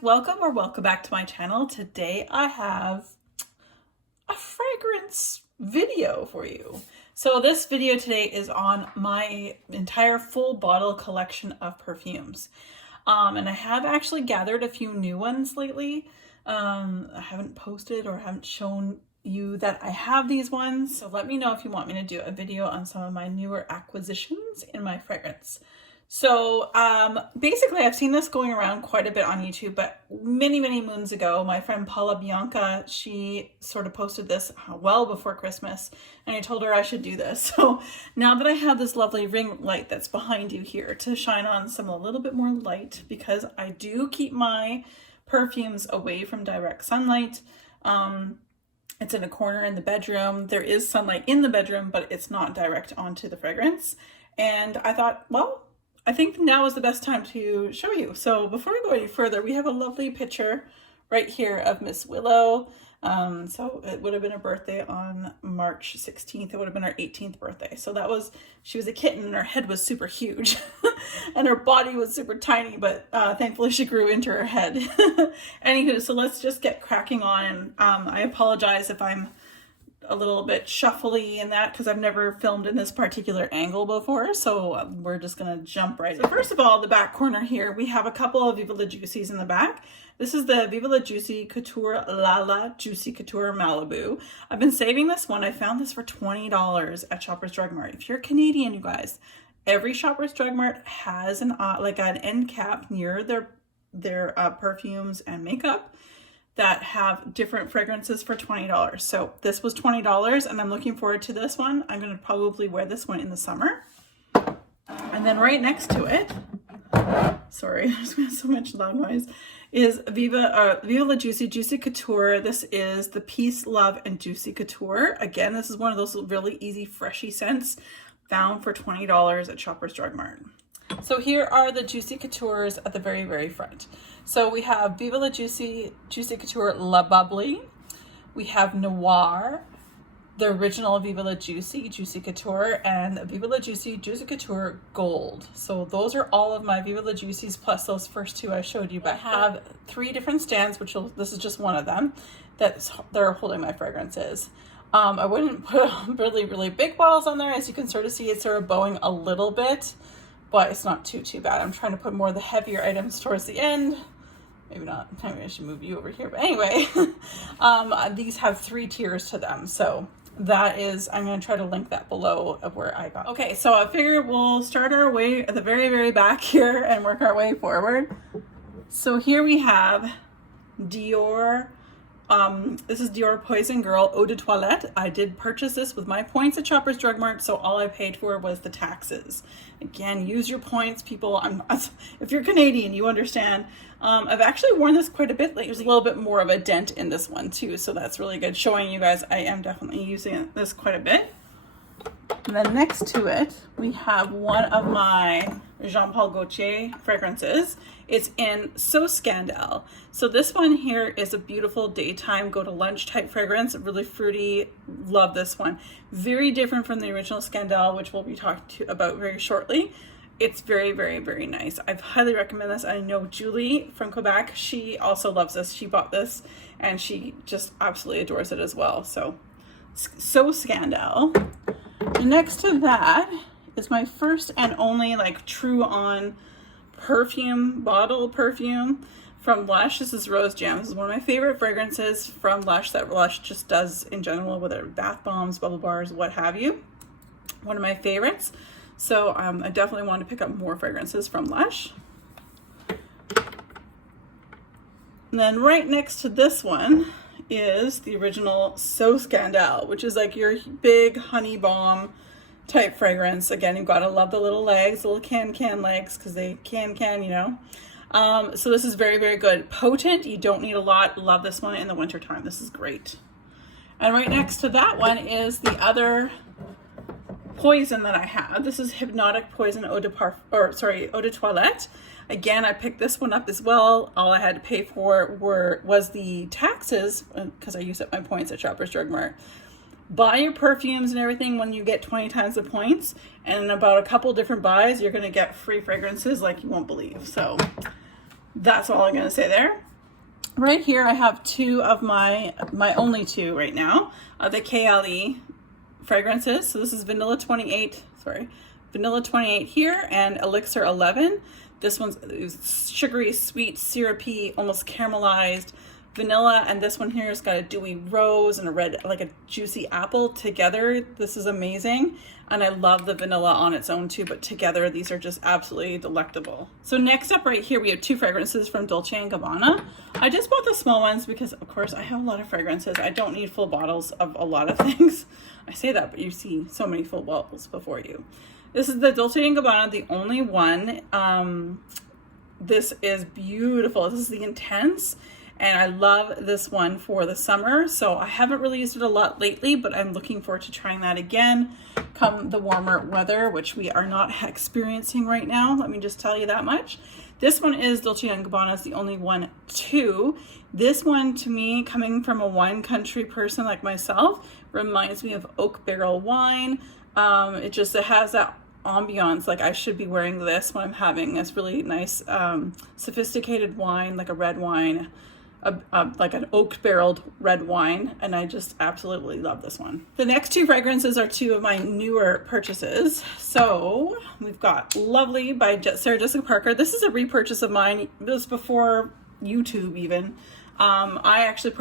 guys, welcome back to my channel. Today I have a fragrance video for you. So this video today is on my entire full bottle collection of perfumes. And I have actually gathered a few new ones lately. I haven't posted or haven't shown you that I have these ones. So let me know if you want me to do a video on some of my newer acquisitions in my fragrance. So basically I've seen this going around quite a bit on YouTube, but many moons ago, my friend Paola Bianca, she sort of posted this well before Christmas, and I told her I should do this. So now that I have this lovely ring light that's behind you here to shine on some a little bit more light, because I do keep my perfumes away from direct sunlight. It's in a corner in the bedroom. There is sunlight in the bedroom, but it's not direct onto the fragrance. And I thought, well, I think now is the best time to show you. So before we go any further, we have a lovely picture right here of Miss Willow. So it would have been her birthday on March 16th. It would have been her 18th birthday. So that was, she was a kitten and her head was super huge and her body was super tiny, but thankfully she grew into her head. Anywho, so let's just get cracking on. I apologize if I'm a little bit shuffly in that because I've never filmed in this particular angle before, so we're just gonna jump right in. So first of all, the back corner here, we have a couple of Viva La Juicies in the back. This is the Viva La Juicy Couture Lala Juicy Couture Malibu. I've been saving this one. I found this for $20 at Shoppers Drug Mart. If you're Canadian, you guys, every Shoppers Drug Mart has an like an end cap near their perfumes and makeup that have different fragrances for $20. So this was $20 and I'm looking forward to this one. I'm gonna probably wear this one in the summer. And then right next to it, sorry, there's been so much loud noise, is Viva La Juicy Couture. This is the Peace, Love, and Juicy Couture. Again, this is one of those really easy, freshy scents found for $20 at Shoppers Drug Mart. So here are the Juicy Coutures at the very front. So we have Viva La Juicy Couture La Bubbly. We have Noir, the original Viva La Juicy Couture, and Viva La Juicy Couture Gold. So those are all of my Viva La Juicies plus those first two I showed you. But I have three different stands, which this is just one of them, they're holding my fragrances. I wouldn't put really big bottles on there. As you can sort of see, it's sort of bowing a little bit, but it's not too bad. I'm trying to put more of the heavier items towards the end. Maybe not. Maybe I should move you over here. But anyway, these have 3 tiers to them. So that is, I'm going to try to link that below of where I got. Okay, so I figure we'll start our way at the very back here and work our way forward. So here we have Dior. This is Dior Poison Girl Eau de Toilette. I did purchase this with my points at Shoppers Drug Mart, so all I paid for was the taxes. Again, use your points, people. If you're Canadian, you understand. I've actually worn this quite a bit lately. There's a little bit more of a dent in this one too, so that's really good. Showing you guys I am definitely using this quite a bit. And then next to it, we have one of my Jean Paul Gaultier fragrances. It's in So Scandal. So this one here is a beautiful daytime, go to lunch type fragrance, really fruity. Love this one. Very different from the original Scandal, which we'll be talking about very shortly. It's very nice. I highly recommend this. I know Julie from Quebec, she also loves this. She bought this and she just absolutely adores it as well. So Scandal. Next to that is my first and only like true on perfume, bottle perfume from Lush. This is Rose Jam. This is one of my favorite fragrances from Lush that Lush just does in general, whether bath bombs, bubble bars, what have you. One of my favorites. So I definitely want to pick up more fragrances from Lush. And then right next to this one is the original So Scandal, which is like your big honey bomb type fragrance. Again, you've got to love the little legs, little can legs, because they can, you know. So this is very good. Potent, you don't need a lot. Love this one in the winter time. This is great. And right next to that one is the other Poison that I have. This is Hypnotic Poison Eau de Toilette. Again, I picked this one up as well. All I had to pay for was the taxes because I used up my points at Shoppers Drug Mart. Buy your perfumes and everything when you get 20 times the points, and in about a couple different buys, you're going to get free fragrances like you won't believe. So that's all I'm going to say there. Right here I have two of my only two right now of the KLE fragrances. So this is Vanilla 28 here and Elixir 11. This one's sugary, sweet, syrupy, almost caramelized vanilla, and this one here has got a dewy rose and a red, like a juicy apple together. This is amazing, and I love the vanilla on its own too, but together these are just absolutely delectable. So next up right here we have two fragrances from Dolce & Gabbana. I just bought the small ones because of course I have a lot of fragrances. I don't need full bottles of a lot of things. I say that, but you see so many full bottles before you. This is the Dolce & Gabbana, the only one. This is beautiful. This is the Intense. And I love this one for the summer. So I haven't really used it a lot lately, but I'm looking forward to trying that again come the warmer weather, which we are not experiencing right now. Let me just tell you that much. This one is Dolce & Gabbana's the only one too. This one to me, coming from a wine country person like myself, reminds me of oak barrel wine. It has that ambiance, like I should be wearing this when I'm having this really nice sophisticated wine, like a red wine, like an oak barreled red wine, and I just absolutely love this one. The next two fragrances are two of my newer purchases. So we've got Lovely by Sarah Jessica Parker. This is a repurchase of mine. It was before YouTube even. I actually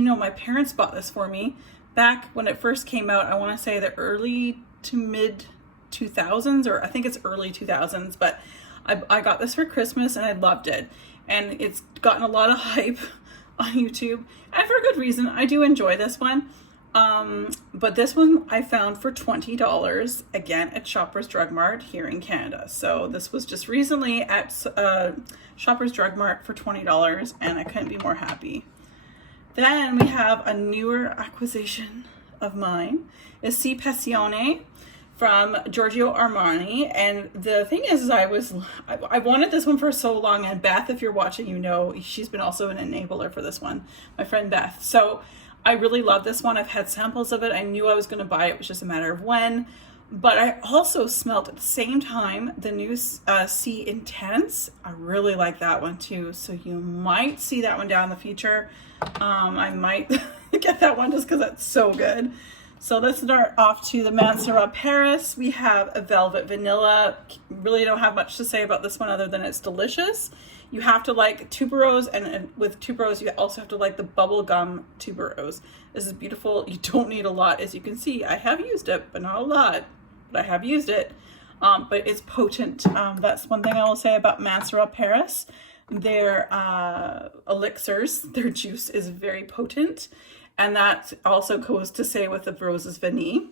my parents bought this for me back when it first came out. I want to say the early to mid 2000s, or I think it's early 2000s, but I got this for Christmas and I loved it. And it's gotten a lot of hype on YouTube, and for good reason. I do enjoy this one. But this one I found for $20, again, at Shoppers Drug Mart here in Canada. So this was just recently at Shoppers Drug Mart for $20, and I couldn't be more happy. Then we have a newer acquisition of mine, is Si Passione from Giorgio Armani. And the thing is I wanted this one for so long, and Beth, if you're watching, you know she's been also an enabler for this one, my friend Beth. So I really love this one. I've had samples of it. I knew I was going to buy it. It was just a matter of when. But I also smelled at the same time the new Si Intense. I really like that one too. So you might see that one down in the future. I might get that one just because that's so good. So let's start off to the Mandala Paris. We have a Velvet Vanilla. Really don't have much to say about this one other than it's delicious. You have to like tuberose, and with tuberose you also have to like the bubblegum tuberose. This is beautiful. You don't need a lot, as you can see. I have used it, but not a lot, but I have used it. But it's potent. That's one thing I will say about Mandala Paris. Their elixirs, their juice is very potent. And that also goes to say with the Roses Vanille.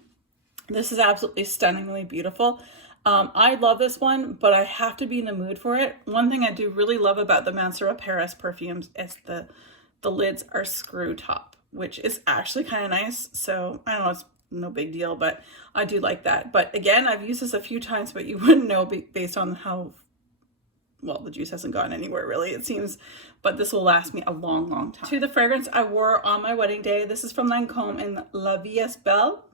This is absolutely stunningly beautiful. I love this one, but I have to be in the mood for it. One thing I do really love about the Mandala Paris perfumes is the lids are screw top, which is actually kind of nice. So I don't know, it's no big deal, but I do like that. But again, I've used this a few times, but you wouldn't know based on how, well, the juice hasn't gone anywhere really, it seems, but this will last me a long, long time. To the fragrance I wore on my wedding day. This is from Lancôme in La Vie Belle,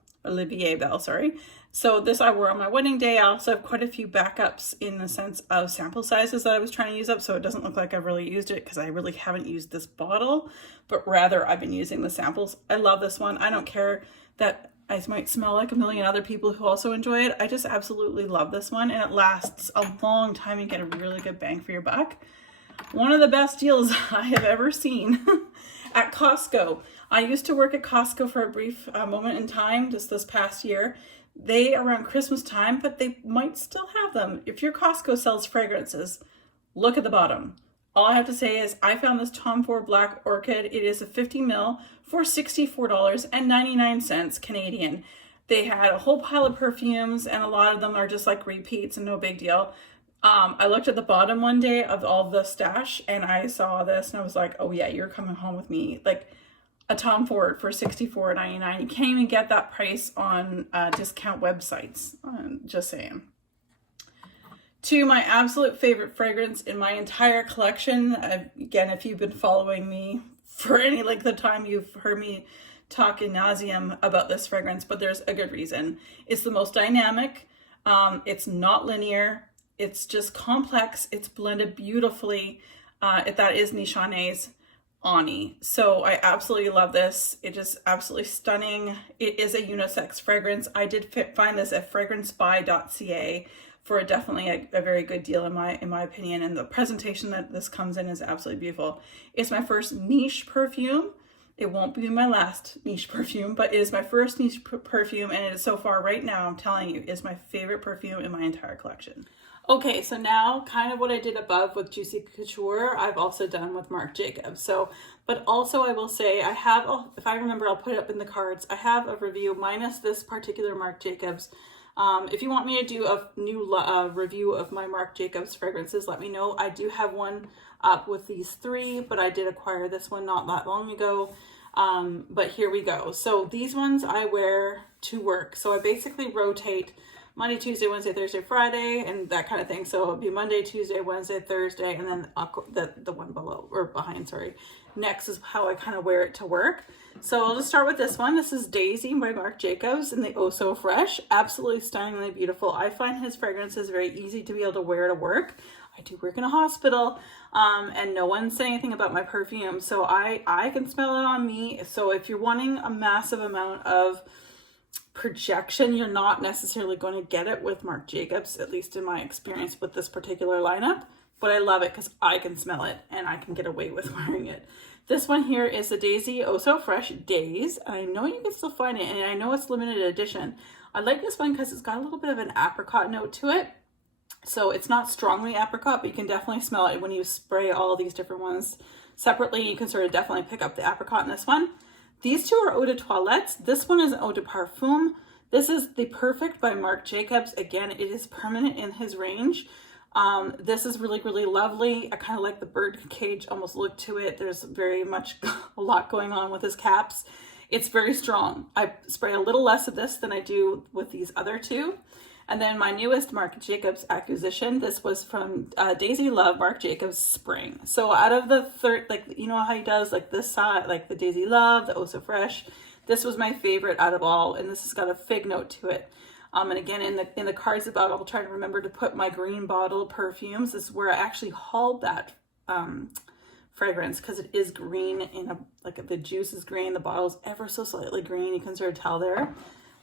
sorry. So this I wore on my wedding day. I also have quite a few backups in the sense of sample sizes that I was trying to use up, so it doesn't look like I've really used it because I really haven't used this bottle, but rather I've been using the samples. I love this one. I don't care that I might smell like a million other people who also enjoy it. I just absolutely love this one, and it lasts a long time. You get a really good bang for your buck. One of the best deals I have ever seen at Costco. I used to work at Costco for a brief moment in time just this past year. They are around Christmas time, but they might still have them. If your Costco sells fragrances, look at the bottom. All I have to say is I found this Tom Ford Black Orchid. It is a 50 ml for $64.99 Canadian. They had a whole pile of perfumes, and a lot of them are just like repeats and no big deal. I looked at the bottom one day of all the stash, and I saw this and I was like, oh yeah, you're coming home with me. Like a Tom Ford for $64.99. You can't even get that price on discount websites. Just saying. To my absolute favorite fragrance in my entire collection. Again, if you've been following me for any length of time, you've heard me talk in nauseam about this fragrance, but there's a good reason. It's the most dynamic. It's not linear. It's just complex. It's blended beautifully. That is Nichonné's Ani. So I absolutely love this. It is absolutely stunning. It is a unisex fragrance. I did find this at fragrancebuy.ca for definitely a very good deal in my opinion, and the presentation that this comes in is absolutely beautiful. It's my first niche perfume. It won't be my last niche perfume, but it is my first niche perfume, and it is so far right now, I'm telling you, is my favorite perfume in my entire collection. Okay, so now kind of what I did above with Juicy Couture, I've also done with Marc Jacobs. So, but also I will say I have, if I remember, I'll put it up in the cards. I have a review minus this particular Marc Jacobs. If you want me to do a new review of my Marc Jacobs fragrances, let me know. I do have one up with these three, but I did acquire this one not that long ago. But here we go. So these ones I wear to work. So I basically rotate Monday, Tuesday, Wednesday, Thursday, Friday, and that kind of thing. So it'll be Monday, Tuesday, Wednesday, Thursday, and then the one below, or behind, sorry. Next is how I kind of wear it to work. So I'll just start with this one. This is Daisy by Marc Jacobs in the Oh So Fresh. Absolutely stunningly beautiful. I find his fragrances very easy to be able to wear to work. I do work in a hospital, and no one's saying anything about my perfume, so I can smell it on me. So if you're wanting a massive amount of projection, you're not necessarily going to get it with Marc Jacobs, at least in my experience with this particular lineup, but I love it because I can smell it and I can get away with wearing it. This one here is the Daisy Oh So Fresh Days. I know you can still find it, and I know it's limited edition. I like this one because it's got a little bit of an apricot note to it. So it's not strongly apricot, but you can definitely smell it when you spray all these different ones separately. You can sort of definitely pick up the apricot in this one. These two are Eau de Toilette. This one is Eau de Parfum. This is the Perfect by Marc Jacobs. Again, it is permanent in his range. This is really, really lovely. I kind of like the bird cage almost look to it. There's very much a lot going on with his caps. It's very strong. I spray a little less of this than I do with these other two. And then my newest Marc Jacobs acquisition, this was from Daisy Love Marc Jacobs Spring. So out of the third, like, you know how he does like this side, like the Daisy Love, the Oh So Fresh, this was my favorite out of all, and this has got a fig note to it. And again, in the cards about, I'll try to remember to put my green bottle perfumes. This is where I actually hauled that fragrance, because it is green in a, like the juice is green, the bottle is ever so slightly green. You can sort of tell there.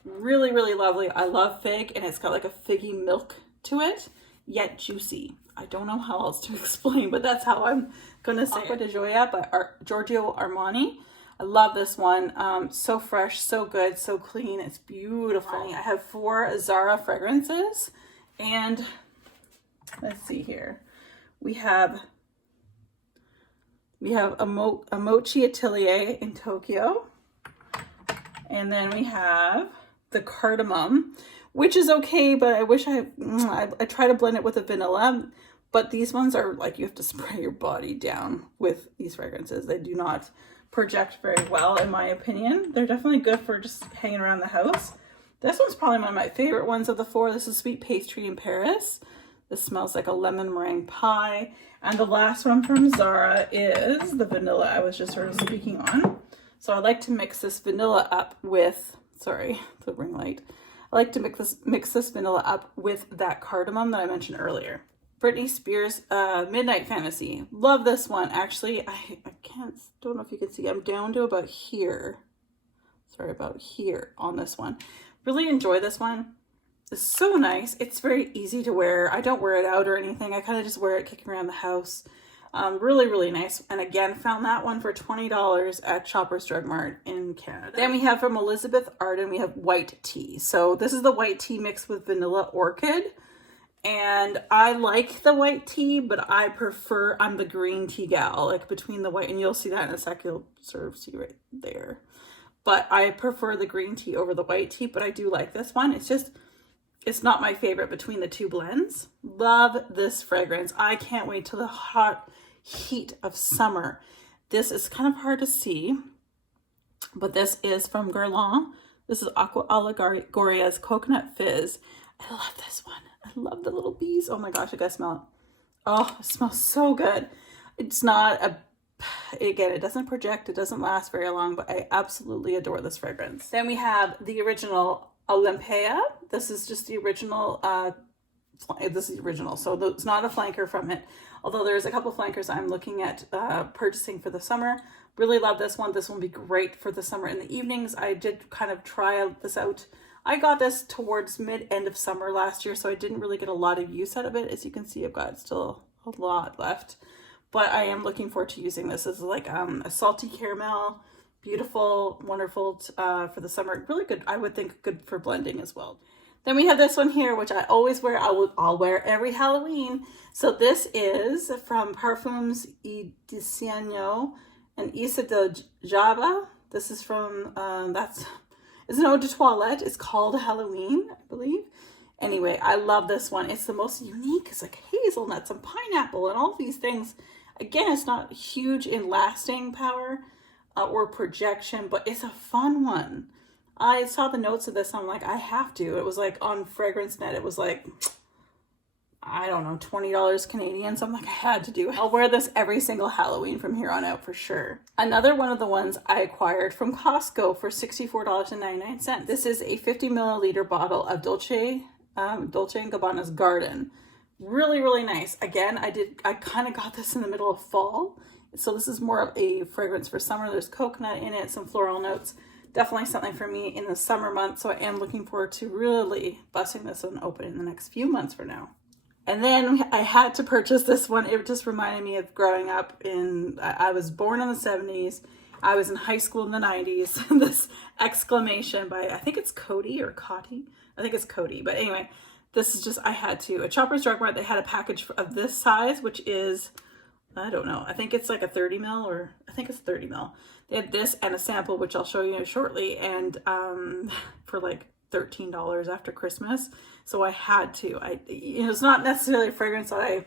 Really, really lovely. I love fig, and it's got like a figgy milk to it, yet juicy. I don't know how else to explain, but that's how I'm gonna say it. Acqua di Gioia by Giorgio Armani. I love this one. So fresh, so good, so clean. It's beautiful. I have 4 Zara fragrances, and let's see here. We have a Mochi Atelier in Tokyo, and then we have the cardamom, which is okay, but I wish I try to blend it with a vanilla, but these ones are like, you have to spray your body down with these fragrances. They do not project very well, in my opinion. They're definitely good for just hanging around the house. This one's probably one of my favorite ones of the 4. This is Sweet Pastry in Paris. This smells like a lemon meringue pie. And the last one from Zara is the vanilla I was just sort of speaking on. So I like to mix this vanilla up with, sorry, the ring light. I like to mix this vanilla up with that cardamom that I mentioned earlier. Britney Spears, Midnight Fantasy. Love this one. Actually, I don't know if you can see. I'm down to about here. Sorry, about here on this one. Really enjoy this one. It's so nice. It's very easy to wear. I don't wear it out or anything. I kind of just wear it kicking around the house. Really, really nice. And again, found that one for $20 at Shoppers Drug Mart in Canada. Then we have from Elizabeth Arden, we have white tea. So this is the white tea mixed with vanilla orchid. And I like the white tea, but I'm the green tea gal, like between the white, and you'll see that in a sec, you'll sort of see right there. But I prefer the green tea over the white tea, but I do like this one. It's not my favorite between the two blends. Love this fragrance. I can't wait till the hot heat of summer. This is kind of hard to see, but this is from Guerlain. This is Aqua Alegoria's Coconut Fizz. I love this one. I love the little bees. Oh my gosh, I gotta smell it. Oh, it smells so good. It's not again, it doesn't project, it doesn't last very long, but I absolutely adore this fragrance. Then we have the original Olympia. This is just the original this is the original, so it's not a flanker from it. Although there's a couple flankers I'm looking at purchasing for the summer. Really love this one. This one would be great for the summer in the evenings. I did kind of try this out. I got this towards end of summer last year, so I didn't really get a lot of use out of it. As you can see, I've got still a lot left. But I am looking forward to using this. This is like a salty caramel. Beautiful, wonderful for the summer. Really good, I would think good for blending as well. Then we have this one here, which I always wear. I'll wear every Halloween. So this is from Parfums y Diseño and Isa de Java. This is from, it's an eau de toilette. It's called Halloween, I believe. Anyway, I love this one. It's the most unique. It's like hazelnuts and pineapple and all these things. Again, it's not huge in lasting power or projection, but it's a fun one. I saw the notes of this. I'm like, I have to. It was like on Fragrance Net. It was like, I don't know, $20 Canadian. So I'm like, I had to do it. I'll wear this every single Halloween from here on out for sure. Another one of the ones I acquired from Costco for $64.99. This is a 50 milliliter bottle of Dolce & Gabbana's Garden. Really, really nice. Again, I kind of got this in the middle of fall. So this is more of a fragrance for summer. There's coconut in it, some floral notes. Definitely something for me in the summer months. So I am looking forward to really busting this one open in the next few months for now. And then I had to purchase this one. It just reminded me of growing up I was born in the 70s. I was in high school in the 90s. This exclamation by, I think it's Cody or Cotty. I think it's Cody. But anyway, this is just, I had to. At Shoppers Drug Mart, they had a package of this size, which is, I don't know. I think it's like a 30 mil or I think it's 30 mil. They had this and a sample, which I'll show you shortly. And for like $13 after Christmas. So I had to. It's not necessarily a fragrance that I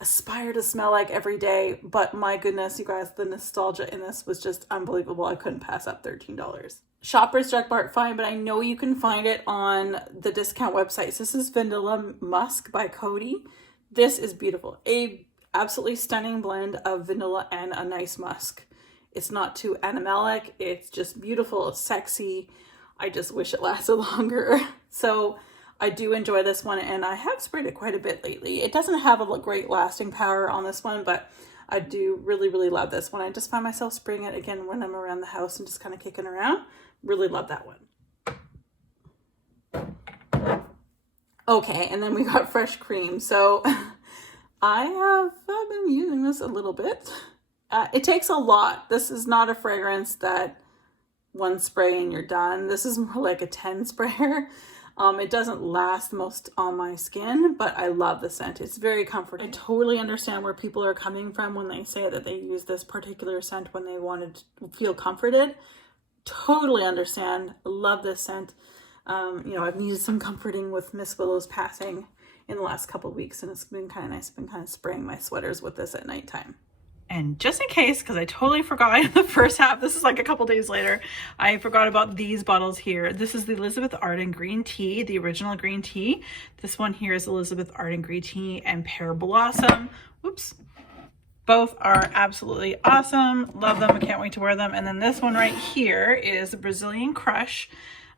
aspire to smell like every day, but my goodness, you guys, the nostalgia in this was just unbelievable. I couldn't pass up $13. Shoppers Drug Mart, fine, but I know you can find it on the discount websites. This is Vanilla Musk by Cody. This is beautiful. A absolutely stunning blend of vanilla and a nice musk. It's not too animalic. It's just beautiful. It's sexy. I just wish it lasted longer. So I do enjoy this one, and I have sprayed it quite a bit lately. It doesn't have a great lasting power on this one, but I do really, really love this one. I just find myself spraying it again when I'm around the house and just kind of kicking around. Really love that one. Okay, and then we got fresh cream. So I've been using this a little bit. It takes a lot. This is not a fragrance that one spray and you're done. This is more like a 10 sprayer. It doesn't last most on my skin, but I love the scent. It's very comforting. I totally understand where people are coming from when they say that they use this particular scent when they wanted to feel comforted. Totally understand. Love this scent. I've needed some comforting with Miss Willow's passing in the last couple of weeks, and it's been kind of nice. I've been kind of spraying my sweaters with this at nighttime. And just in case, because I totally forgot in the first half, this is like a couple days later, I forgot about these bottles here. This is the Elizabeth Arden Green Tea, the original green tea. This one here is Elizabeth Arden Green Tea and Pear Blossom. Whoops. Both are absolutely awesome. Love them. I can't wait to wear them. And then this one right here is the Brazilian Crush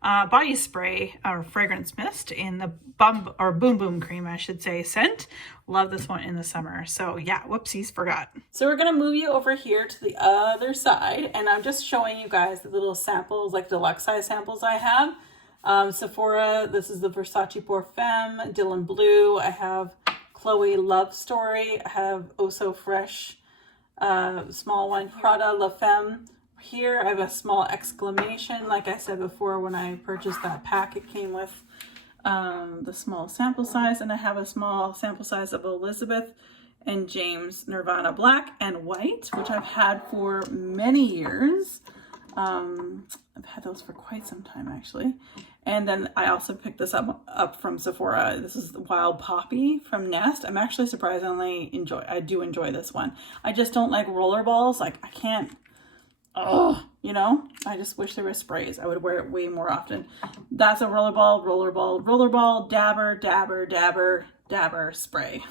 body spray or fragrance mist in the Boom Boom Cream, I should say, scent. Love this one in the summer. So yeah, whoopsies, forgot. So we're gonna move you over here to the other side, and I'm just showing you guys the little samples, like deluxe size samples I have. Sephora, this is the Versace Parfum, Dylan Blue. I have Chloe Love Story. I have Oh So Fresh, small one, Prada La Femme. Here I have a small exclamation. Like I said before, when I purchased that pack, it came with the small sample size, and I have a small sample size of Elizabeth and James Nirvana Black and White, which I've had for many years. I've had those for quite some time, actually. And then I also picked this up from Sephora. This is the Wild Poppy from Nest. I'm actually surprisingly I do enjoy this one. I just don't like rollerballs. Like, I can't. Oh, I just wish there were sprays. I would wear it way more often. That's a rollerball, dabber spray.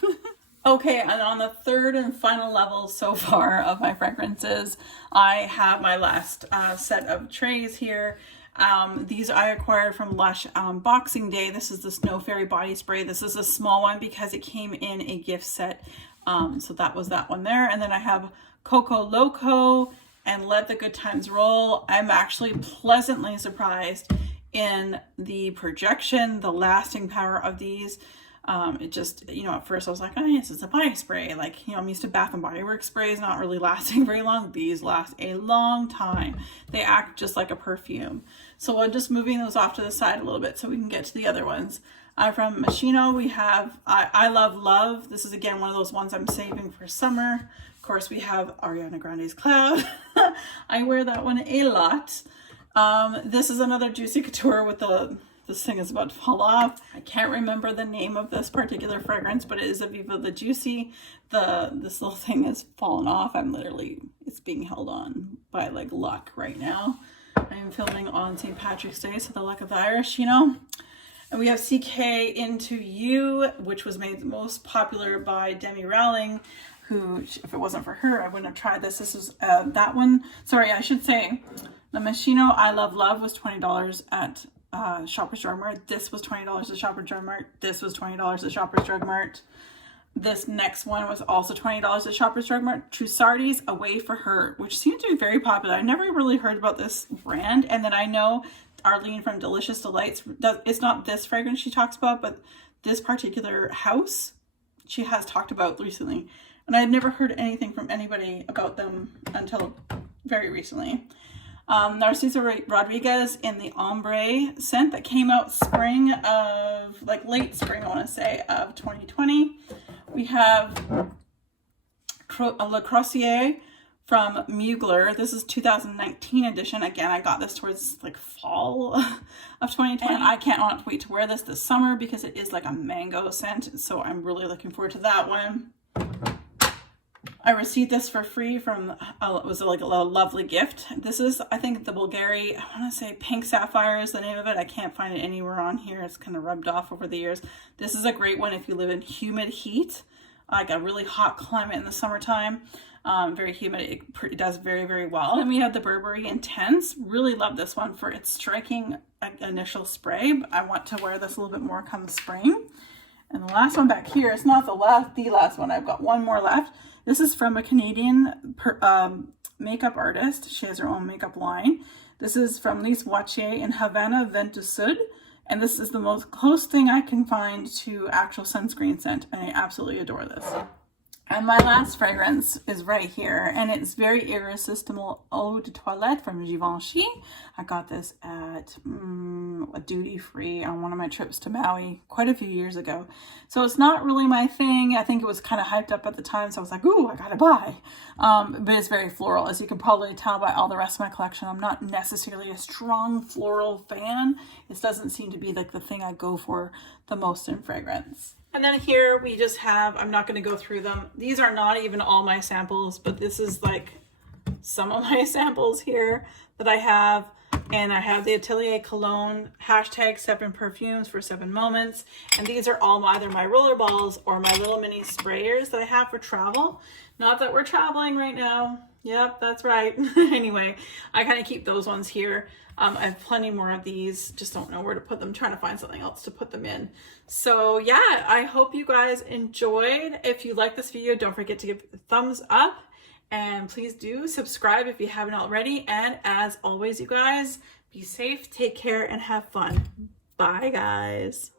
Okay, and on the third and final level so far of my fragrances, I have my last set of trays here. These I acquired from Lush Boxing Day. This is the Snow Fairy body spray. This is a small one because it came in a gift set. So that was that one there. And then I have Coco Loco and Let the Good Times Roll. I'm actually pleasantly surprised in the projection, the lasting power of these. It just, you know, at first I was like, oh yes, it's a body spray. Like, you know, I'm used to Bath and Body Works sprays not really lasting very long. These last a long time. They act just like a perfume. So I'm just moving those off to the side a little bit so we can get to the other ones. From Machino, we have I Love Love. This is again one of those ones I'm saving for summer. Of course, we have Ariana Grande's Cloud. I wear that one a lot. This is another Juicy Couture with this thing is about to fall off. I can't remember the name of this particular fragrance, but it is a Viva the Juicy. This little thing has fallen off. It's being held on by like luck right now. I am filming on St. Patrick's Day, so the luck of the Irish, you know. And we have CK Into You, which was made most popular by Demi Rowling, who, if it wasn't for her, I wouldn't have tried this. This was that one. Sorry, I should say the Machino I Love Love was $20 at Shoppers Drug Mart. This was $20 at Shoppers Drug Mart. This was $20 at Shoppers Drug Mart. This next one was also $20 at Shoppers Drug Mart. Trussardi's Away for Her, which seems to be very popular. I never really heard about this brand. And then I know Arlene from Delicious Delights, it's not this fragrance she talks about, but this particular house she has talked about recently. And I had never heard anything from anybody about them until very recently. Narciso Rodriguez in the Ombre scent that came out spring of, like late spring, I want to say, of 2020. We have Le Croisier from Mugler. This is 2019 edition. Again, I got this towards like fall of 2020. And I can't wait to wear this summer because it is like a mango scent. So I'm really looking forward to that one. I received this for free from, it was like a lovely gift. This is, I think, the Bulgari, I want to say Pink Sapphire is the name of it. I can't find it anywhere on here. It's kind of rubbed off over the years. This is a great one if you live in humid heat, like a really hot climate in the summertime. Very humid, it does very, very well. Then we have the Burberry Intense. Really love this one for its striking initial spray. But I want to wear this a little bit more come spring. And the last one back here, it's not the last one. I've got one more left. This is from a Canadian makeup artist. She has her own makeup line. This is from Lise Wattier in Havana Vent du Sud. And this is the most close thing I can find to actual sunscreen scent. And I absolutely adore this. And my last fragrance is right here, and it's very irresistible Eau de Toilette from Givenchy. I got this at a duty free on one of my trips to Maui quite a few years ago. So it's not really my thing. I think it was kind of hyped up at the time, so I was like, ooh, I gotta buy. But it's very floral. As you can probably tell by all the rest of my collection, I'm not necessarily a strong floral fan. This doesn't seem to be like the thing I go for the most in fragrance. And then here we just have, I'm not going to go through them. These are not even all my samples, but this is like some of my samples here that I have. And I have the Atelier Cologne hashtag 7 perfumes for 7 moments. And these are all either my roller balls or my little mini sprayers that I have for travel. Not that we're traveling right now. Yep, that's right. Anyway, I kind of keep those ones here. I have plenty more of these, just don't know where to put them, trying to find something else to put them in. So yeah, I hope you guys enjoyed. If you like this video, don't forget to give it a thumbs up, and please do subscribe if you haven't already. And as always, you guys, be safe, take care, and have fun. Bye, guys.